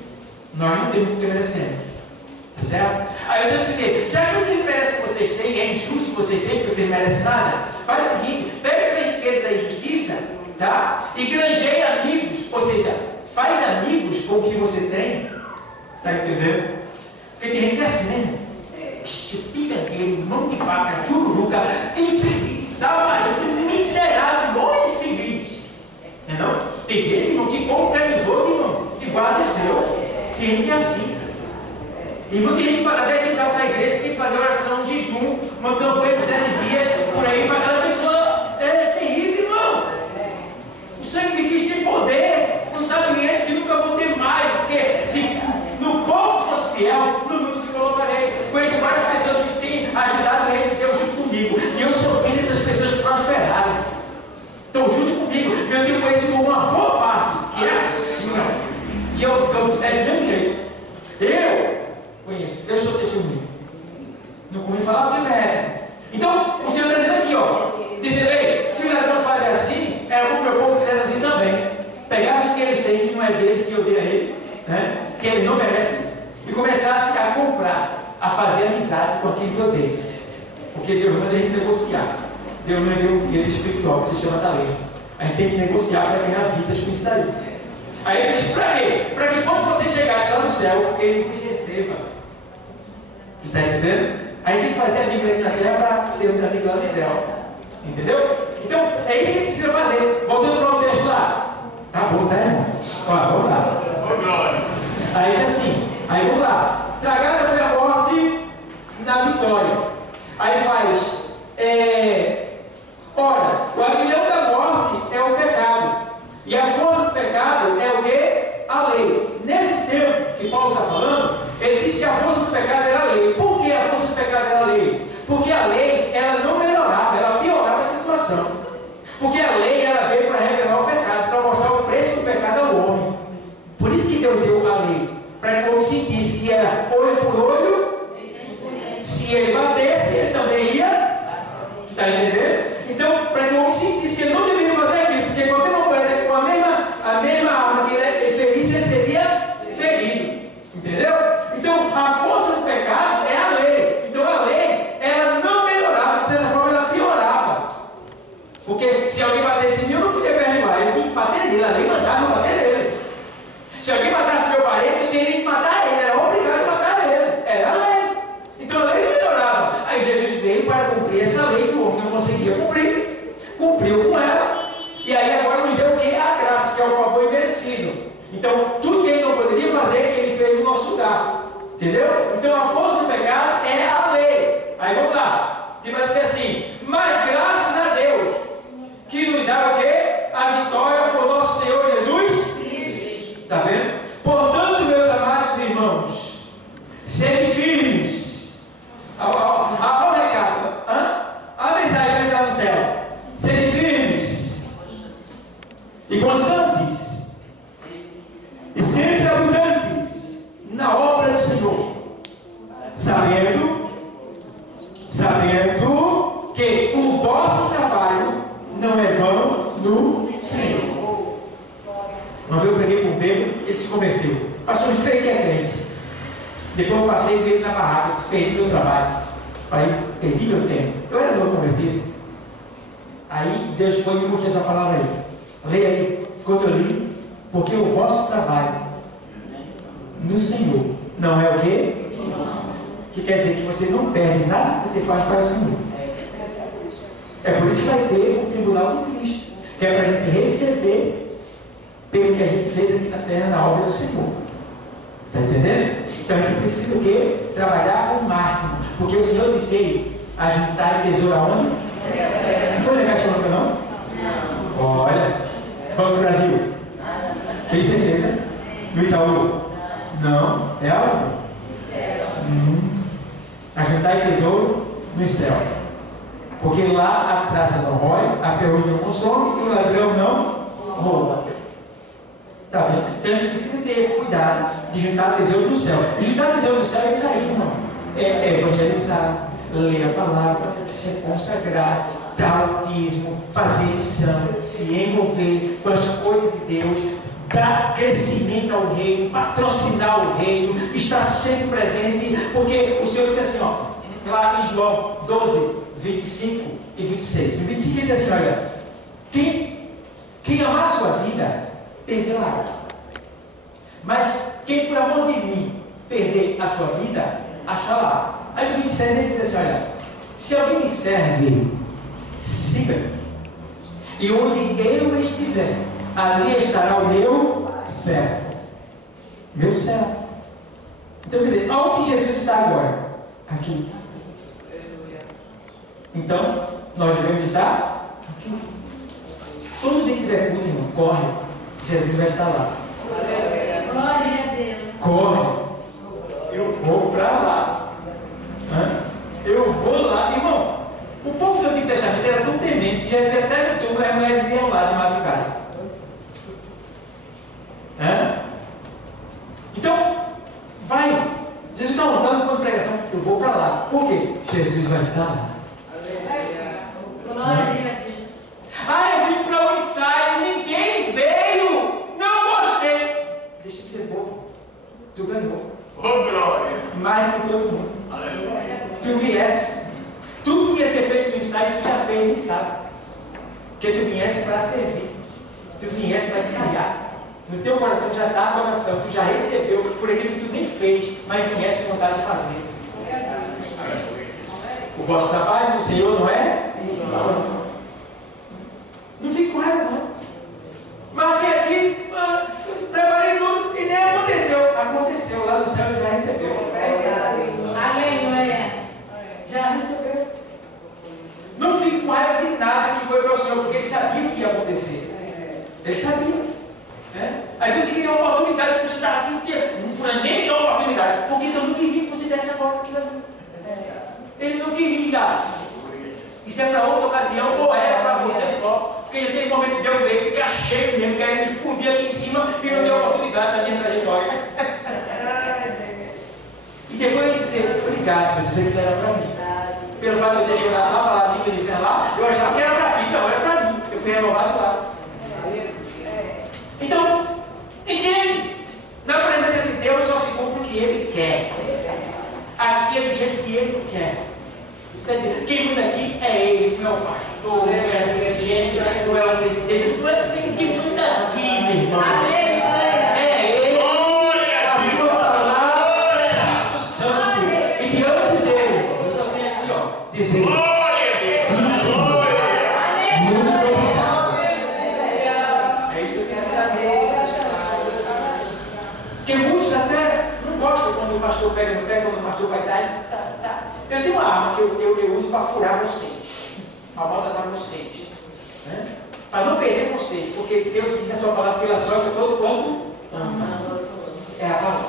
Nós não temos o que merecemos. Tá certo? Aí o Senhor disse que, já que vocês merecem o que vocês têm, é injusto que vocês têm, que vocês não merecem nada, faz o seguinte, pega essa riqueza da injustiça, tá? E granjeia amigos, ou seja, faz amigos com o que você tem. Tá entendendo? Porque tem gente que é assim, né? Pirangueiro, mão de vaca, jururuca, infeliz, samarito, miserável, muito infeliz. Não é não? Tem gente que compra os outros, irmão, e guarda o seu. Tem gente que é assim. E não tem gente que pagar 10 centavos na igreja, tem que fazer oração, jejum, uma campanha de 7 dias, por aí, para aquela pessoa. É terrível, irmão. O sangue de Cristo tem poder. Não sabe nem que nunca vão ter mais, porque se no povo fosse fiel, no mundo que colocarei. Conheço várias pessoas que têm ajudado o reino de Deus junto comigo. E eu só vejo essas pessoas prosperarem. Estão junto comigo. Eu tenho conhecido uma boa parte, que é assim, ó. E eu é do mesmo jeito. Eu conheço, eu sou testemunho. Não comi falar porque é. Então, o Senhor está dizendo aqui, ó. Dizendo, ei, se o ladrão faz assim, era bom que o meu povo fizesse assim também. Pegasse o que eles têm, que não é deles, que eu dei a eles, né? Que eles não merecem, e começasse a comprar, a fazer amizade com aquilo que eu dei. Porque Deus manda a gente negociar. Deus não deu um dinheiro espiritual que se chama talento. A gente tem que negociar para ganhar vidas com isso daí. Aí ele diz, para quê? Para que quando você chegar lá no céu, ele vos receba. Você está entendendo? Aí tem que fazer amigos aqui na terra para sermos amigos lá no céu. Entendeu? Então, é isso que a gente precisa fazer. Voltando para o texto lá. Tá bom, tá, irmão? Ó, vamos lá. Aí diz assim, aí vamos lá. Tragada foi a morte na vitória. Aí faz, ora, o aguilhão da morte é o pecado. E a força do pecado é o quê? A lei. Nesse tempo que Paulo está falando, ele diz que a força do pecado era a lei. Por que a força do pecado era a lei? Porque a lei, ela não melhorava, ela piorava a situação. Porque a lei, ela veio para revelar o pecado, para mostrar o preço do pecado ao homem. Por isso que Deus deu a lei, para que o homem sentisse que era olho por olho, se ele batesse, ele também ia. Está entendendo? Então, para que o homem sentisse que ele não deveria fazer aquilo, porque com a mesma moeda, com a mesma arma que ele ferisse, ele seria ferido. Entendeu? Então, a força do pecado é a lei. Então, a lei, ela não melhorava, de certa forma, ela piorava. Porque se alguém batesse em mim, eu não podia perdoar, eu tinha que bater nele, a lei mandava eu bater nele. Se alguém matasse meu parente, eu teria que matar ele, era obrigado a matar ele, era a lei. Então a lei não melhorava. Aí Jesus veio para cumprir essa lei que o homem não conseguia cumprir, cumpriu com ela, e aí agora nos deu o que? A graça, que é o favor imerecido. Então, tudo que ele não poderia fazer, ele fez no nosso lugar. Entendeu? Então a força do pecado é a lei. Aí vamos lá. E vai dizer assim, mas graças a Deus, que nos dá o quê? A vitória por nosso Senhor Jesus. Está vendo? Portanto, meus amados irmãos, sede firmes. Ao recado. A mensagem vai entrar no céu. Sede firmes e constantes e sempre abundantes na obra do Senhor, sabendo que o vosso trabalho não é vão no Senhor. Uma vez eu preguei com o Pedro, ele se converteu. Pastor, eu preguei a crente. Depois eu passei e veio na barraca, eu disse, perdi meu trabalho. Aí, perdi meu tempo. Eu era novo convertido. Aí Deus foi e me mostrou essa palavra aí. Leia aí, quando eu li, porque o vosso trabalho no Senhor não é o quê? Que quer dizer que você não perde nada que você faz para o Senhor. É por isso que vai ter o tribunal do Cristo, que é para a gente receber pelo que a gente fez aqui na terra, na obra do Senhor. Está entendendo? Então a gente precisa o quê? Trabalhar ao máximo. Porque o Senhor disse a juntar e tesouro aonde? foi na Caixa Econômica, não? Não. Olha, Banco do Brasil. Tem certeza? No Itaú? Não. É algo? No céu. Ajuntar tesouro no céu. Porque lá a traça não rói, a ferrugem não consome e o ladrão não rouba. Está vendo? Então a gente precisa ter esse cuidado de juntar tesouro no céu. E juntar tesouro no céu é isso aí, irmão. É evangelizar, ler a palavra, se consagrar, dar autismo, fazer missão, se envolver com as coisas de Deus, dar crescimento ao reino, patrocinar o reino, estar sempre presente, porque o Senhor diz assim, ó, lá em João 12, 25 e 26. No 25 ele diz assim, olha, quem amar a sua vida, perderá. Mas quem por amor de mim perder a sua vida, achará. Aí no 26 ele diz assim, olha, se alguém me serve, siga-me. E onde eu estiver, ali estará o meu servo. Meu servo. Então, quer dizer, onde Jesus está agora? Aqui. Então, nós devemos estar aqui. Todo dia que tiver culto, irmão, corre. Jesus vai estar lá. Glória a Deus. Corre. Eu vou para lá. Eu vou lá. Irmão, o povo do Antigo Testamento era tão temente que Jesus até no túmulo as mulheres iam lá de madrugada. Então, vai. Jesus está montando uma pregação. Eu vou para lá. Por quê? Jesus vai estar lá. Glória a Deus. Eu vim para um ensaio, ninguém veio. Não gostei. Deixa de ser bobo. Tu ganhou. Glória! Mais do que todo mundo. Tu viesse. Tudo que ia ser feito no ensaio, tu já fez, nem sabe. Porque tu viesse para servir. Tu viesse para ensaiar. No teu coração já está a adoração. Tu já recebeu por aquilo que tu nem fez, mas viesse com vontade de fazer. O vosso trabalho no Senhor não é? Não fique com raiva, não. Marquei aqui, preparei tudo e nem aconteceu. Aconteceu, lá no céu já recebeu. Aleluia. Já recebeu. Não fique com raiva de nada que foi para o Senhor, porque ele sabia o que ia acontecer. Ele sabia. Às vezes ele queria uma oportunidade para você estar aqui, não nem deu oportunidade, porque Deus não queria que você desse a volta aquilo ali. Ele não queria. Isso é para outra ocasião, ou era para você só. Porque tem momento de Deus veio ficar cheio mesmo, querendo explodir aqui em cima e não deu oportunidade na minha trajetória. E depois ele dizer, obrigado, meu Deus, que era para mim. Pelo fato de eu ter chegado lá, falar a língua dizendo lá, eu achava que era para mim, não, era para mim. Eu fui renovado lá. Então, entende? Na presença de Deus só se cumpre o que Ele quer. Aqui é do jeito que Ele quer. Quem manda aqui é Ele, não é o pastor, não é o presidente, não é o presidente, não é quem manda aqui, meu irmão. É Ele, a sua palavra, o Santo. E diante dele, eu só tenho aqui, ó, dizer. Porque muitos até não gostam quando o pastor pega no pé, quando o pastor vai dar. Tá. Eu tenho uma arma que eu uso para furar vocês, para maltratar vocês, para não perder vocês, porque Deus diz na sua palavra que Ele açoita todo quanto ama. É a palavra.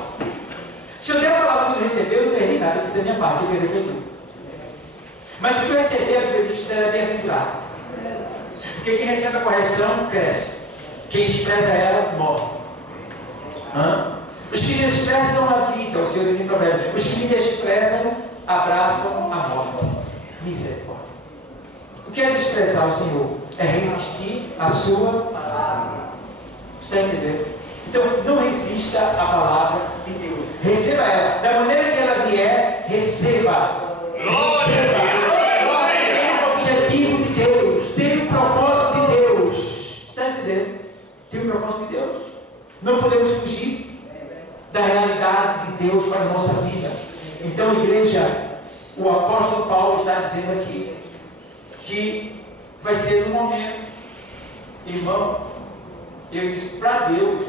Se eu der a palavra que tu recebeu, eu não perdi nada, eu fiz a minha parte, eu perdi foi tudo. Mas se tu receber, a Bíblia diz que você será bem-aventurado. Porque quem recebe a correção, cresce. Quem despreza ela, morre. Os que desprezam a vida, o Senhor diz em Provérbios, os que me desprezam, abraçam a morte. Misericórdia. O que é desprezar o Senhor? É resistir à sua palavra. Está entendendo? Então, não resista à palavra de Deus. Receba ela. Da maneira que ela vier, receba. Tem o objetivo de Deus. Tem o propósito de Deus. Está entendendo? Tem o propósito de Deus. Não podemos fugir da realidade de Deus para a nossa vida. Então, igreja, o apóstolo Paulo está dizendo aqui que vai ser no momento, irmão, eu disse para Deus,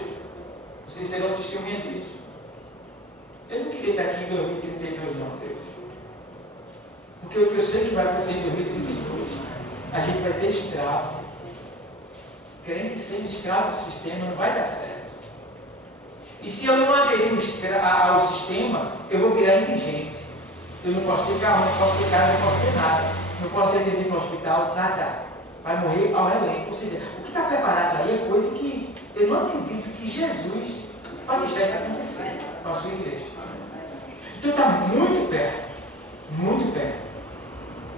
vocês serão testemunha disso. Eu não queria estar aqui em 2032, não, Deus. Porque o que eu sei que vai acontecer em 2032 a gente vai ser escravo. Crente sendo escravo do sistema não vai dar certo. E se eu não aderir ao sistema, eu vou virar indigente. Eu não posso ter carro, não posso ter casa, não posso ter nada. Não posso ser atendido no hospital, nada. Vai morrer ao relento. Ou seja, o que está preparado aí é coisa que eu não acredito que Jesus vai deixar isso acontecer com a sua igreja. Então está muito perto. Muito perto.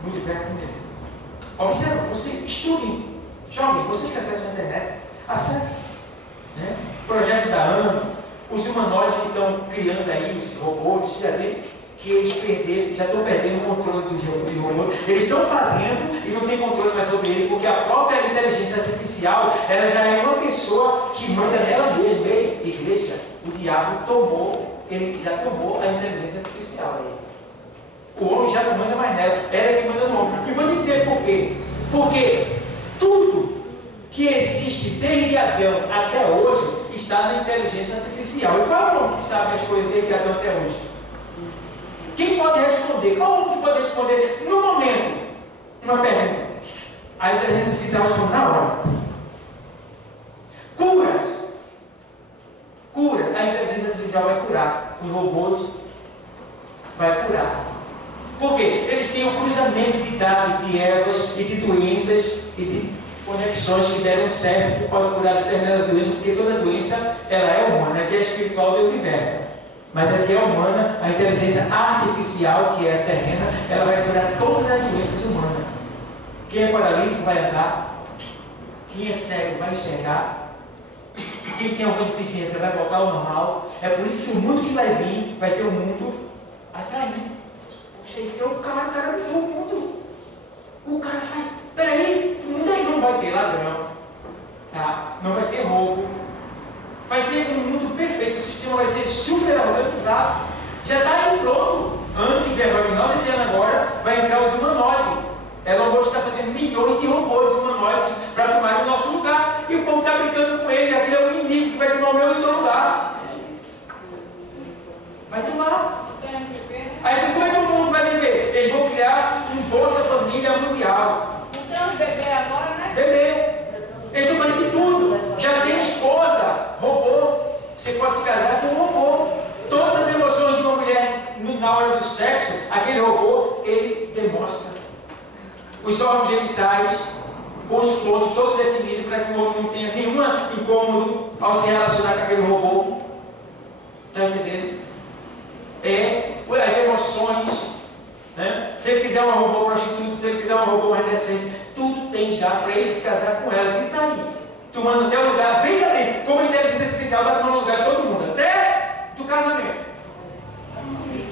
Muito perto mesmo. Observa, você estude. Jovem, vocês que acessam a internet, acessem. Né? Projeto da ANO, os humanoides que estão criando aí, os robôs, já vê que eles já estão perdendo o controle dos robôs. Eles estão fazendo e não tem controle mais sobre ele, porque a própria inteligência artificial, ela já é uma pessoa que manda nela mesma. Ei, igreja, o diabo tomou, ele já tomou a inteligência artificial aí. O homem já não manda mais nela, ela é que manda no homem. E vou te dizer por quê. Porque tudo que existe desde Adão até hoje está na inteligência artificial. E qual é o homem que sabe as coisas desde Adão até hoje? Quem pode responder? Qual homem que pode responder no momento? Uma pergunta. A inteligência artificial responde na hora. Curas. Cura. A inteligência artificial vai curar. Os robôs vai curar. Por quê? Eles têm um cruzamento de dados, de ervas e de doenças e de conexões que deram certo, que podem curar determinadas doenças, porque toda doença ela é humana, aqui é espiritual, Deus liberta. Mas aqui é humana, a inteligência artificial, que é terrena, ela vai curar todas as doenças humanas. Quem é paralítico vai andar, quem é cego vai enxergar, quem tem alguma deficiência vai voltar ao normal. É por isso que o mundo que vai vir vai ser um mundo atraente. Poxa, esse é o cara mudou o mundo. O cara vai, peraí, o mundo aí não vai ter ladrão, tá? Não vai ter roubo. Vai ser um mundo perfeito, o sistema vai ser super organizado. Já está aí pronto. Ano que vem, no final desse ano agora, vai entrar os humanoides. Elon Musk está fazendo milhões de robôs humanoides para tomar o nosso lugar. E o povo está brincando com ele, aquele é o inimigo que vai tomar o meu e o teu lugar. Vai tomar. Aí como é que o mundo vai viver? Eles vão criar um Bolsa Família Mundial. Então, bebê agora, né? Bebê. Eles estão fazendo de tudo. Já tem esposa, robô. Você pode se casar com um robô. Todas as emoções de uma mulher na hora do sexo, aquele robô, ele demonstra. Os órgãos genitais, com os pontos todos definidos para que o homem não tenha nenhum incômodo ao se relacionar com aquele robô. Está entendendo? As emoções. Né? Se ele quiser um robô prostituto, se ele quiser um robô mais decente, tudo tem já para ele se casar com ela. Diz aí, tomando até o lugar. Veja ali como a inteligência artificial está tomando o lugar de todo mundo, até do casamento,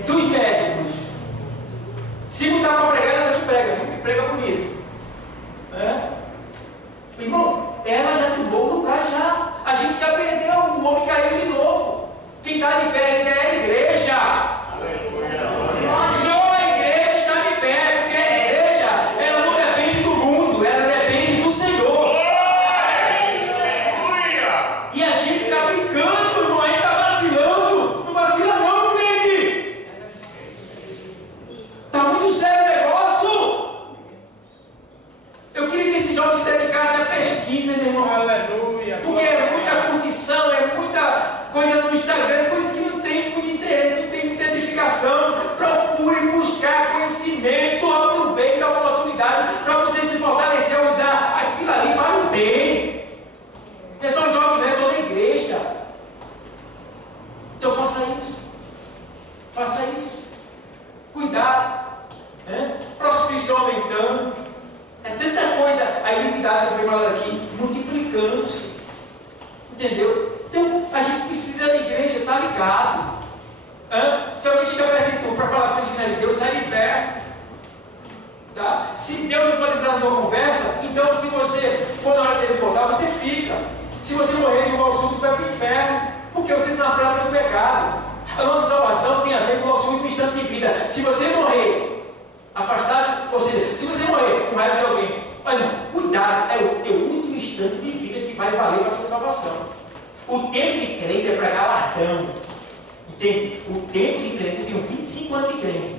dos médicos. Se não está para pregar, ela também prega, porque prega bonito. Irmão, ela já tomou o lugar já. A gente já perdeu, o homem caiu de novo. Quem está de pé ainda é a igreja. Só a igreja está de pé, porque a igreja, ela não depende do mundo, ela depende do Senhor. E a gente está brincando, irmão, a gente está vacilando. Não vacila não, crente. Está muito sério o negócio. Eu queria que esse jovem se dedicasse à pesquisa, meu irmão. Aleluia. Porque é muita curtição, é muita coisa no Instagram, coisa que não tem muito interesse, não tem muita edificação. Procure buscar conhecimento, aproveite a oportunidade para você se fortalecer, usar aquilo ali para o bem. Não é só jovem, não é toda a igreja. Então faça isso. Faça isso. Cuidado. Prostituição aumentando. É tanta coisa. A iniquidade que foi falada aqui, multiplicando-se. Entendeu? Então, a gente precisa da igreja, está ligado. Se alguém chega perto de tu para falar coisa que não é de Deus, sai de perto. Tá? Se Deus não pode entrar na tua conversa, então se você for na hora de recordar, você fica. Se você morrer de igual surto, vai para o inferno, porque você está na prática do pecado. A nossa salvação tem a ver com o nosso último instante de vida. Se você morrer afastado, ou seja, se você morrer com raiva de alguém, olha, cuidado, é o teu último instante de vida que vai valer para a tua salvação. O tempo de crente é para galardão. Entende? O tempo de crente, eu tenho 25 anos de crente.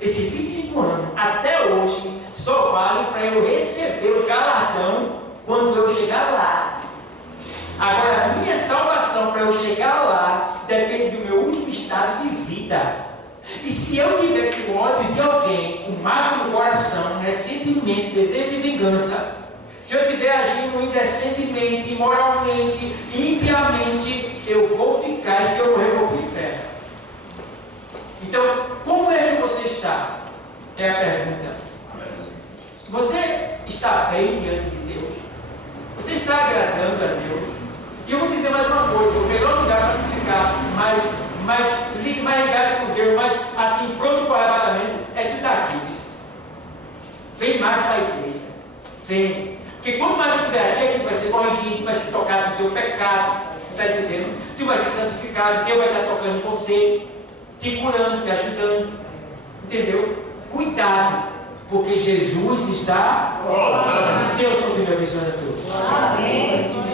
esses 25 anos, até hoje, só vale para eu receber o galardão quando eu chegar lá. Agora, a minha salvação para eu chegar lá depende do meu último estado de vida. E se eu tiver com ódio de alguém, com mágoa no coração, ressentimento, desejo de vingança, se eu estiver agindo indecentemente, imoralmente, impiamente, eu vou ficar, e se eu morrer, eu vou para o inferno. Então, como é que você está? É a pergunta. Você está bem diante de Deus? Você está agradando a Deus? E eu vou dizer mais uma coisa: o melhor lugar para ficar mais ligado com Deus, mais assim, pronto para o arrebatamento, é tu estar aqui. Vem mais para a igreja. Vem. Porque quanto mais tu estiver aqui, a gente vai ser corrigido, vai ser tocado no teu pecado. Está entendendo? Tu vai ser santificado, Deus vai estar tocando em você, te curando, te ajudando. Entendeu? Cuidado, porque Jesus está. Deus continue abençoando a todos. Amém.